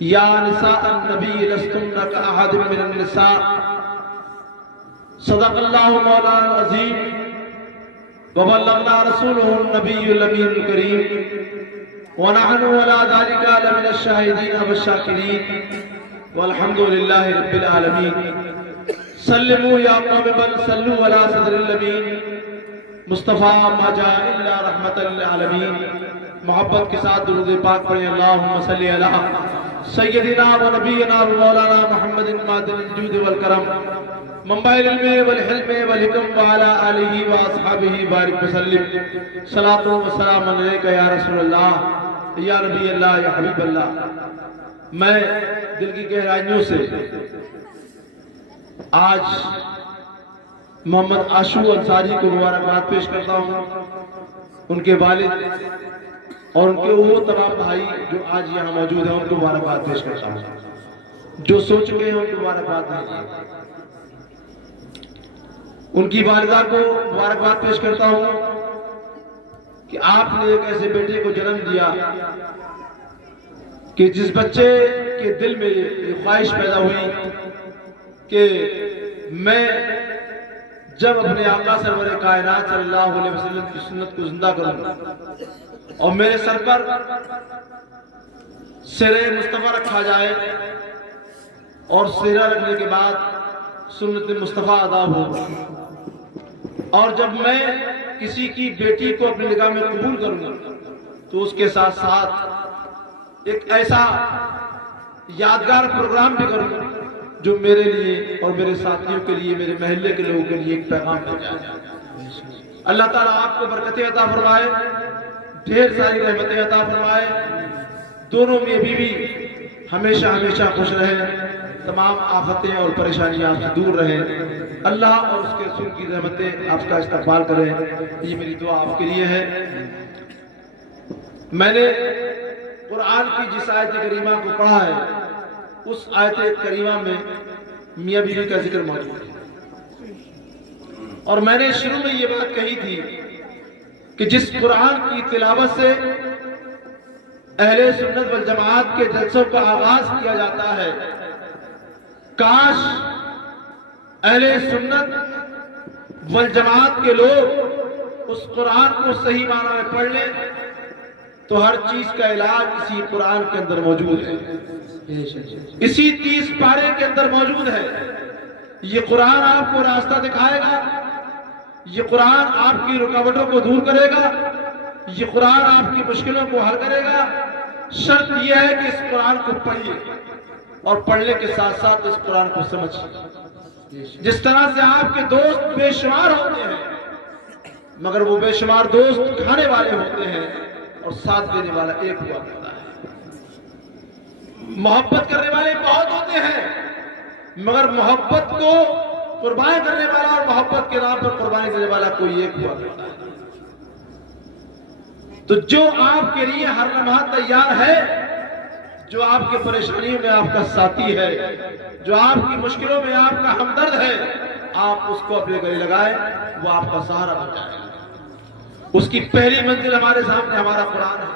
یا نساء النبی لستن کأحد من النساء صدق اللہ مولانا العظیم وبلغنا رسولہ النبی الامین الکریم ونحن علی ذلک لمن الشاہدین والشاکرین والحمد للہ رب العالمین سلموا یا قوم بل صلوا علی صدر الامین مصطفیٰ ما جاء الا رحمت للعالمین۔ محبت کے ساتھ درود پاک پڑھیں، اللہم صلی علی سیدنا و نبینا و مولانا محمد مادن الجود والکرم منبع العلم والحلم والحکم وعلی آلہ و اصحابہ بارک وسلم۔ صلاۃ و سلام علیکہ یا رسول اللہ، یا نبی اللہ، یا حبیب اللہ۔ میں دل کی گہرائیوں سے آج محمد عاشو انصاری کو مبارکباد پیش کرتا ہوں، ان کے والد اور ان کے وہ تمام بھائی جو آج یہاں موجود ہیں ان کو مبارکباد پیش کرتا ہوں، جو سو چکے ہیں ان کو مبارکباد نہیں، ان کی والدہ کو مبارکباد پیش کرتا ہوں کہ آپ نے ایک ایسے بیٹے کو جنم دیا کہ جس بچے کے دل میں یہ خواہش پیدا ہوئی کہ میں جب اپنے آقا سرور کائنات صلی اللہ علیہ وسلم کی سنت کو زندہ کروں اور میرے سر پر سرہ مصطفیٰ رکھا جائے اور سرہ رکھنے کے بعد سنت مصطفیٰ ادا ہو، اور جب میں کسی کی بیٹی کو اپنی نکاح میں قبول کروں تو اس کے ساتھ ساتھ ایک ایسا یادگار پروگرام بھی کروں جو میرے لیے اور میرے ساتھیوں کے لیے، میرے محلے کے لوگوں کے لیے ایک پیغام لے جائے۔ اللہ تعالیٰ آپ کو برکتیں عطا فرمائے، ڈھیر ساری رحمتیں عطا فرمائے، دونوں میاں بیوی ہمیشہ ہمیشہ خوش رہیں، تمام آفتیں اور پریشانیاں آپ سے دور رہیں، اللہ اور اس کے رسول کی رحمتیں آپ کا استقبال کریں، یہ میری دعا آپ کے لیے ہے۔ میں نے قرآن کی جس آیت کریمہ کو پڑھا ہے اس آیت کریمہ میں میاں بیوی کا ذکر موجود ہے، اور میں نے شروع میں یہ بات کہی تھی کہ جس قرآن کی تلاوت سے اہل سنت والجماعت کے جلسوں کا آغاز کیا جاتا ہے، کاش اہل سنت والجماعت کے لوگ اس قرآن کو صحیح معنی میں پڑھ لیں تو ہر چیز کا علاج اسی قرآن کے اندر موجود ہے، اسی 30 پارے کے اندر موجود ہے۔ یہ قرآن آپ کو راستہ دکھائے گا، یہ قرآن آپ کی رکاوٹوں کو دور کرے گا، یہ قرآن آپ کی مشکلوں کو حل کرے گا۔ شرط یہ ہے کہ اس قرآن کو پڑھیے اور پڑھنے کے ساتھ ساتھ اس قرآن کو سمجھیے۔ جس طرح سے آپ کے دوست بے شمار ہوتے ہیں مگر وہ بے شمار دوست کھانے والے ہوتے ہیں اور ساتھ دینے والا ایک ہوا کرتا ہے۔ محبت کرنے والے بہت ہوتے ہیں مگر محبت کو قربانی کرنے والا اور محبت کے نام پر قربانی دینے والا کوئی ایک ہوا کرتا ہے۔ تو جو آپ کے لیے ہر لمحہ تیار ہے، جو آپ کے پریشانیوں میں آپ کا ساتھی ہے، جو آپ کی مشکلوں میں آپ کا ہمدرد ہے، آپ اس کو اپنے گلے لگائیں، وہ آپ کا سہارا بن جائے گا۔ اس کی پہلی منزل ہمارے سامنے ہمارا قرآن ہے،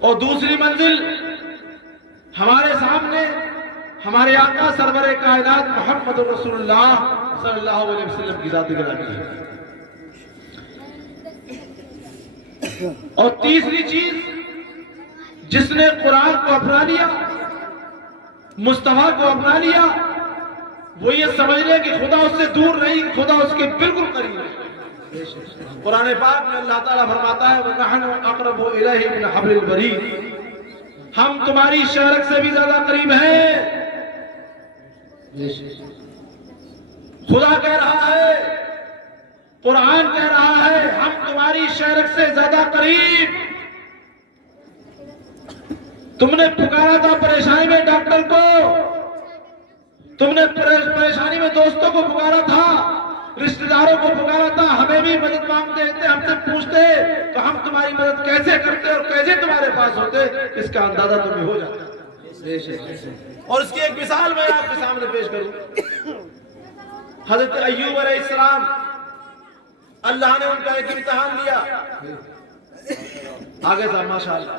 اور دوسری منزل ہمارے سامنے ہمارے آقا سرور کائنات محمد رسول اللہ صلی اللہ علیہ وسلم کی ذات گرامی ہے۔ اور تیسری چیز، جس نے قرآن کو اپنا لیا، مصطفیٰ کو اپنا لیا، وہ یہ سمجھ لے کہ خدا اس سے دور نہیں، خدا اس کے بالکل قریب ہے۔ قرآن پاک میں اللہ تعالیٰ فرماتا ہے وَنَحْنُ أَقْرَبُ إِلَيْهِ مِنْ حَبْلِ الْوَرِيدِ، ہم تمہاری شارک سے بھی زیادہ قریب ہیں۔ خدا کہہ رہا ہے، قرآن کہہ رہا ہے، ہم تمہاری شارک سے زیادہ قریب۔ تم نے پکارا تھا پریشانی میں ڈاکٹر کو، تم نے پریشانی میں دوستوں کو پکارا تھا، رشتہ داروں کو پکارا تھا، ہمیں بھی مدد مانگتے تھے، ہم سے پوچھتے تو ہم تمہاری مدد کیسے کرتے اور کیسے تمہارے پاس ہوتے، اس کا اندازہ تمہیں ہو جاتا۔ اور اس کی ایک مثال میں آپ کے سامنے پیش کروں۔ حضرت ایوب علیہ السلام، اللہ نے ان کا ایک امتحان لیا، آگے تھا ماشاءاللہ،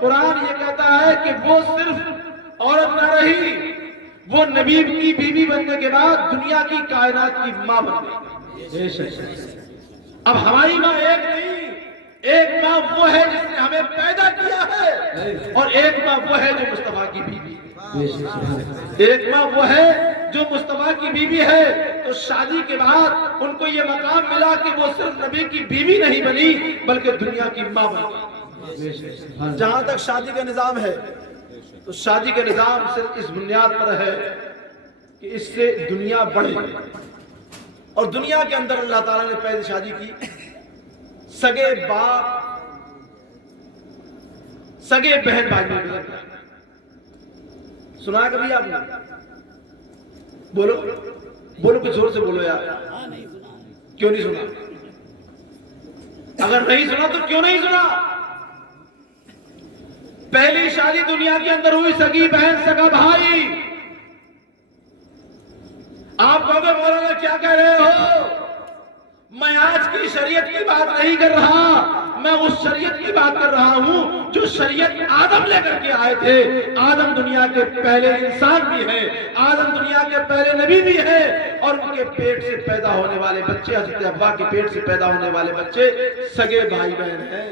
قرآن یہ کہتا ہے کہ وہ صرف عورت نہ رہی، وہ نبی کی بیوی بننے کے بعد دنیا کی کائنات کی ماں بن گئی۔ اب ہماری ماں ایک نہیں، ایک ماں وہ ہے جس نے ہمیں پیدا کیا ہے، اور ایک ماں وہ ہے جو مصطفیٰ کی بیوی ہے۔ ایک ماں وہ ہے جو مصطفیٰ کی بیوی ہے۔ تو شادی کے بعد ان کو یہ مقام ملا کہ وہ صرف نبی کی بیوی نہیں بنی بلکہ دنیا کی ماں بن گئی۔ جہاں تک شادی کا نظام ہے تو شادی کا نظام صرف اس بنیاد پر ہے کہ اس سے دنیا بڑھے، اور دنیا کے اندر اللہ تعالیٰ نے پہلے شادی کی سگے باپ سگے بہن بھائی میں۔ سنا ہے کبھی آپ نے؟ بولو بولو کچھ زور سے بولو یار، کیوں نہیں سنا؟ اگر نہیں سنا تو کیوں نہیں سنا؟ پہلی شادی دنیا کے اندر ہوئی سگی بہن سگا بھائی۔ آپ کہو گے مولانا کیا کہہ رہے ہو؟ میں آج کی شریعت کی بات نہیں کر رہا، میں اس شریعت کی بات کر رہا ہوں جو شریعت آدم لے کر کے آئے تھے۔ آدم دنیا کے پہلے انسان بھی ہے، آدم دنیا کے پہلے نبی بھی ہے، اور ان کے پیٹ سے پیدا ہونے والے بچے، حضرت حوا کے پیٹ سے پیدا ہونے والے بچے سگے بھائی بہن ہیں،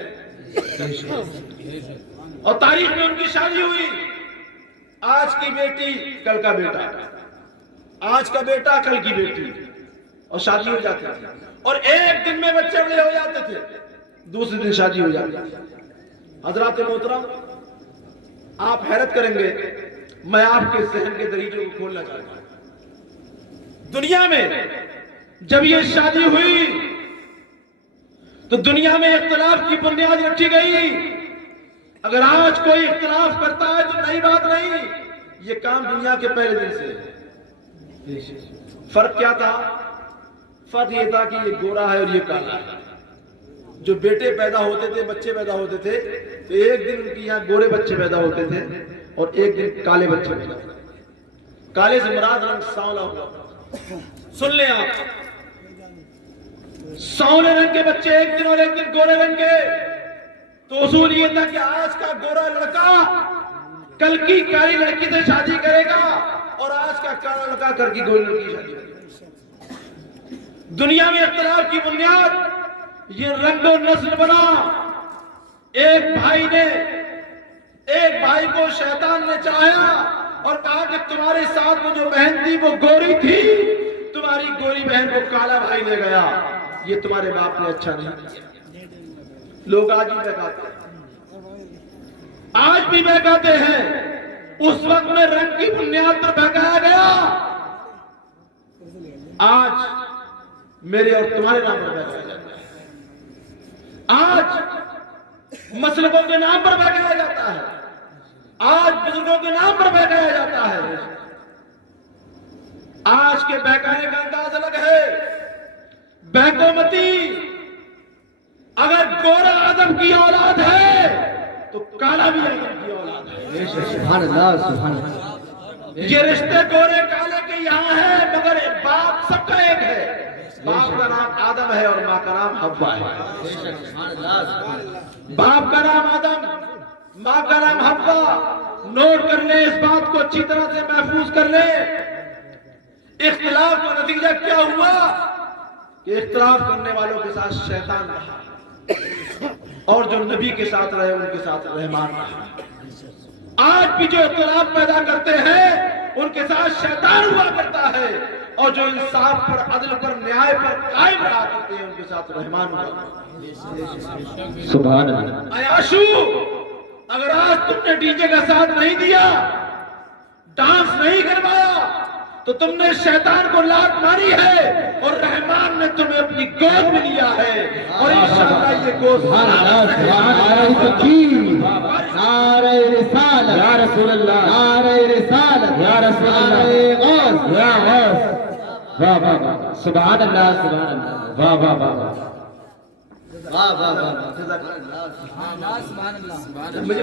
اور تاریخ میں ان کی شادی ہوئی۔ آج کی بیٹی کل کا بیٹا، آج کا بیٹا کل کی بیٹی، اور شادی ہو جاتی تھی، اور ایک دن میں بچے بڑے ہو جاتے تھے، دوسرے دن شادی ہو جاتی تھی۔ حضرات محترم، آپ حیرت کریں گے، میں آپ کے ذہن کے دریچے کو کھولنا چاہتا ہوں۔ دنیا میں جب یہ شادی ہوئی تو دنیا میں اختلاف کی بنیاد رکھی گئی۔ اگر آج کوئی اختلاف کرتا ہے تو نئی بات نہیں، یہ کام دنیا کے پہلے دن سے ہے۔ فرق کیا تھا؟ فرق یہ تھا کہ یہ گورا ہے اور یہ کالا ہے۔ جو بیٹے پیدا ہوتے تھے، بچے پیدا ہوتے تھے، تو ایک دن ان کی یہاں گورے بچے پیدا ہوتے تھے اور ایک دن کالے بچے پیدا ہوتے تھے۔ کالے سے مراد رنگ سانولا ہوگا۔ سن لیں آپ، سانولے رنگ کے بچے ایک دن اور ایک دن گورے رنگ کے۔ تو اصول یہ تھا کہ آج کا گورا لڑکا کل کی کالی لڑکی سے شادی کرے گا، اور آج کا کالا لڑکا کل کی گوری لڑکی سے شادی کرے گا۔ دنیا میں اختلاف کی بنیاد یہ رنگ و نسل بنا۔ ایک بھائی کو شیطان نے چاہیا اور کہا کہ تمہارے ساتھ وہ جو بہن تھی وہ گوری تھی، تمہاری گوری بہن کو کالا بھائی لے گیا، یہ تمہارے باپ نے اچھا نہیں کیا۔ لوگ آج بھی بہکاتے ہیں، آج بھی بہکاتے ہیں۔ اس وقت میں رنگ کی بنیاد پر بہکایا گیا، آج میرے اور تمہارے نام پر بہکایا جاتا ہے۔ آج مسلکوں کے نام پر بہکایا جاتا ہے، آج بزرگوں کے نام پر بہکایا جاتا ہے۔ آج کے بہکانے کا انداز الگ ہے۔ بہکومتی، اگر گورا آدم کی اولاد ہے تو کالا بھی آدم کی اولاد ہے۔ سبحان اللہ، سبحان اللہ۔ یہ رشتے گورے کالے کے یہاں ہے، مگر باپ سب کا ایک ہے۔ باپ کا نام آدم ہے اور ماں کا نام حوا ہے۔ باپ کا نام آدم، ماں کا نام حوا۔ نوٹ کر لیں، اس بات کو اچھی طرح سے محفوظ کر لیں۔ اختلاف کا نتیجہ کیا ہوا کہ اختلاف کرنے والوں کے ساتھ شیطان رہا، اور جو نبی کے ساتھ رہے ان کے ساتھ رحمان رہا۔ آج بھی جو اختلاف پیدا کرتے ہیں ان کے ساتھ شیطان ہوا کرتا ہے، اور جو انصاف پر، عدل پر، نیائے پر قائم رہا کرتے ہیں ان کے ساتھ رحمان ہوا کرتا ہے۔ سبحان اللہ۔ عیاشو، اگر آج تم نے ڈی جے کا ساتھ نہیں دیا، ڈانس نہیں کروایا، تو تم نے شیطان کو لات ماری ہے، اور رحمان نے تمہیں اپنی گود میں لیا ہے، اور انشاءاللہ یہ گود نعرہ تکبیر، نعرہ رسالت یا رسول اللہ، نعرہ رسالت یا رسول اللہ، نعرہ غوث یا غوث۔ واہ واہ واہ، سبحان اللہ، سبحان اللہ، واہ واہ واہ واہ واہ واہ، سبحان اللہ۔ مجھے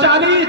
40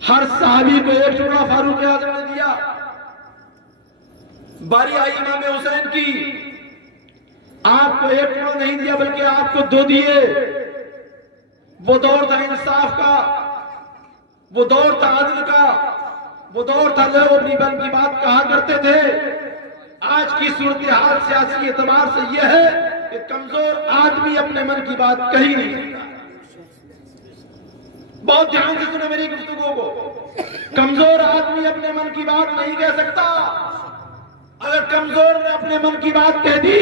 ہر صحابی کو ایک ٹکڑا فاروق اعظم نے دیا. باری آئی امام حسین کی، آپ کو ایک ٹکڑا نہیں دیا بلکہ آپ کو 2 دیے. وہ دور تھا انصاف کا، وہ دور تھا عدل کا، وہ دور تھا لوگ اپنی من کی بات کہا کرتے تھے. آج کی صورتحال سیاسی اعتبار سے یہ ہے کہ کمزور آدمی اپنے من کی بات کہی نہیں سکتا. بہت دھیان سے سنیں میری گفتگو کو. کمزور آدمی اپنے من کی بات نہیں کہہ سکتا. اگر کمزور نے اپنے من کی بات کہہ دی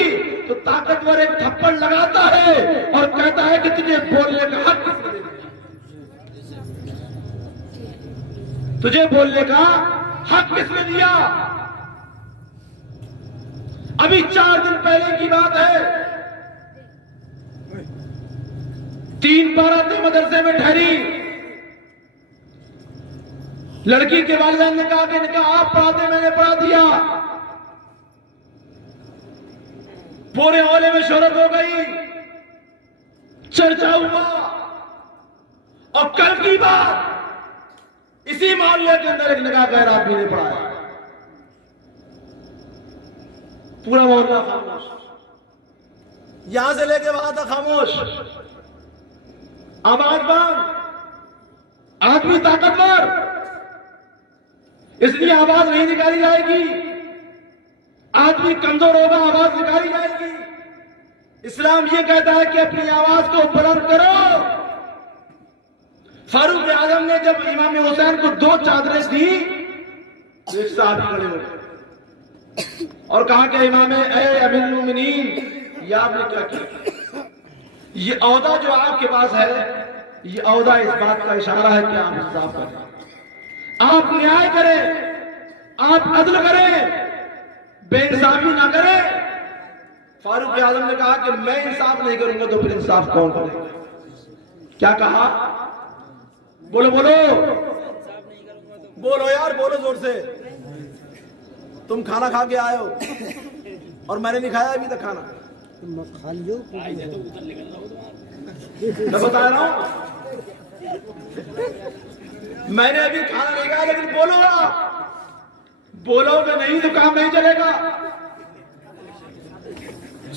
تو طاقتور ایک تھپڑ لگاتا ہے اور کہتا ہے کہ تجھے بولنے کا حق کس نے دیا؟ تجھے بولنے کا حق کس نے دیا؟ ابھی 4 دن پہلے کی بات ہے، 3 باراتیں مدرسے میں ٹھہری. لڑکی کے والدین نے کہا کہ نکاح آپ پڑھاتے، میں نے پڑھا دیا. پورے محلے میں شہرت ہو گئی، چرچا ہوا. اور کل کی بات، اسی محلے کے اندر ایک نکاح غیر آدمی نے پڑھایا. پورا محلہ خاموش، یہاں سے لے کے وہاں تک خاموش. آواز بند. آدمی طاقتور، اس لیے آواز نہیں نکالی جائے گی. آدمی کمزور ہوگا، آواز نکالی جائے گی. اسلام یہ کہتا ہے کہ اپنی آواز کو بلند کرو. فاروق اعظم نے جب امام حسین کو 2 چادریں دی، ایک صحابی کھڑے ہو گئے اور کہا کہ امام اے امیر المومنین، یہ آپ نے کیا کیا؟ یہ عہدہ جو آپ کے پاس ہے، یہ عہدہ اس بات کا اشارہ ہے کہ آپ انصاف کریں، آپ نیائے کریں، آپ عدل کریں، بے انصافی نہ کریں. فاروق اعظم نے کہا کہ میں انصاف نہیں کروں گا تو پھر انصاف کون کرے گا؟ کیا کہا؟ بولو بولو بولو یار، بولو زور سے. تم کھانا کھا کے آئے ہو اور میں نے نہیں کھایا ابھی تک کھانا. میں بتا رہا ہوں، میں نے ابھی کھانا نہیں کھایا، لیکن بولو گا، بولو گے نہیں تو کام نہیں چلے گا.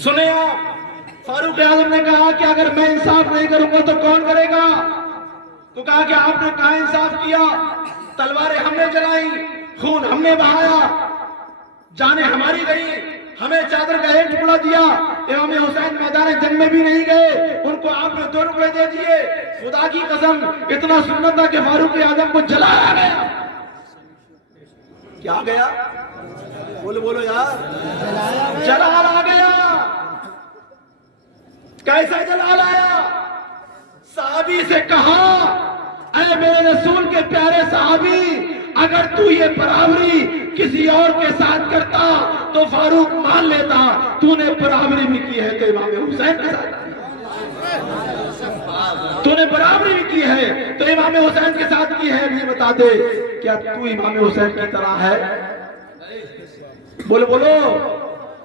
سنیں آپ، فاروق اعظم نے کہا کہ اگر میں انصاف نہیں کروں گا تو کون کرے گا؟ تو کہا کہ آپ نے کہاں انصاف کیا؟ تلواریں ہم نے چلائی، خون ہم نے بہایا، جانیں ہماری گئی، ہمیں چادر کا 1 ٹکڑا دیا. امام حسین میدان جنگ میں بھی نہیں گئے، ان کو آپ نے 2 ٹکڑے دے دیے. خدا کی قسم اتنا سنت تھا کہ فاروق اعظم کو جلایا گیا. کیا گیا؟ بولو بولو یار، جلال آ گیا. کیسا جلال آیا؟ صحابی سے کہا، اے میرے رسول کے پیارے صحابی، اگر تو یہ برابری کسی اور کے ساتھ کرتا تو فاروق مان لیتا، تو نے برابری بھی کی ہے تو امام حسین کے ساتھ کی. تو نے برابری بھی کی ہے تو امام حسین کے ساتھ کی ہے. یہ بتا دے، کیا تو امام حسین کی طرح ہے؟ بولو بولو،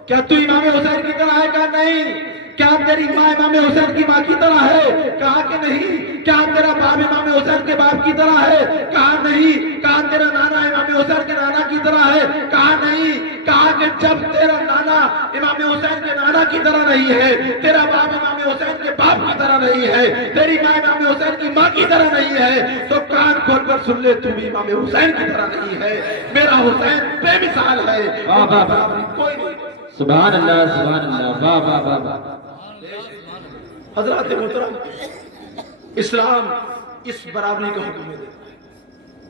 کیا تو امام حسین کی طرح ہے؟ کہا نہیں. کیا تیری ماں امام حسین کی ماں کی طرح ہے؟ کہا کہ نہیں. کیا تیرا باپ امام حسین کے باپ کی طرح ہے؟ کہا نہیں. کہا تیرا نانا امام حسین کے نانا کی طرح ہے؟ کہا نہیں. کہا کہ جب تیرا نانا امام حسین کے نانا کی طرح نہیں ہے، تیرا باپ امام حسین کے باپ کی طرح نہیں ہے، تیری ماں امام حسین کی ماں کی طرح نہیں ہے، تو کان کھول کر سن لے، تو بھی امام حسین کی طرح نہیں ہے. میرا حسین بے مثال ہے. کوئی نہیں. سبحان اللہ سبحان اللہ، واہ واہ واہ واہ. حضرات محترم، اسلام اس برابری کا حکم دیتا ہے.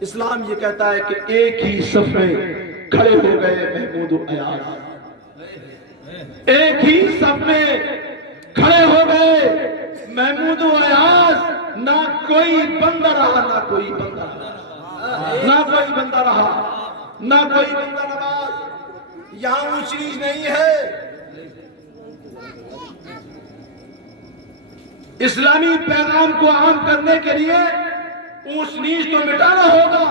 اسلام یہ کہتا ہے کہ ایک ہی صف میں کھڑے ہو گئے محمود و ایاز. ایک ہی صف میں کھڑے ہو گئے محمود و ایاز. نہ کوئی بندہ رہا، نہ کوئی بندہ رہا، نہ کوئی بندہ رہا، نہ کوئی بندہ نواز. یہاں اونچ نیچ نہیں ہے. اسلامی پیغام کو عام کرنے کے لیے اونچ نیچ کو مٹانا ہوگا،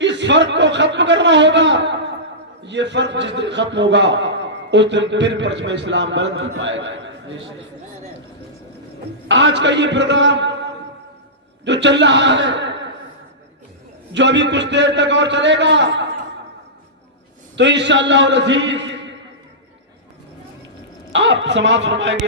اس فرق کو ختم کرنا ہوگا. یہ فرق جس دن ختم ہوگا اس دن پھر پرچم اسلام بلند ہو پائے گا. آج کا یہ پروگرام جو چل رہا ہے، جو ابھی کچھ دیر تک اور چلے گا تو انشاءاللہ العزیز آپ سماعت فرمائیں گے.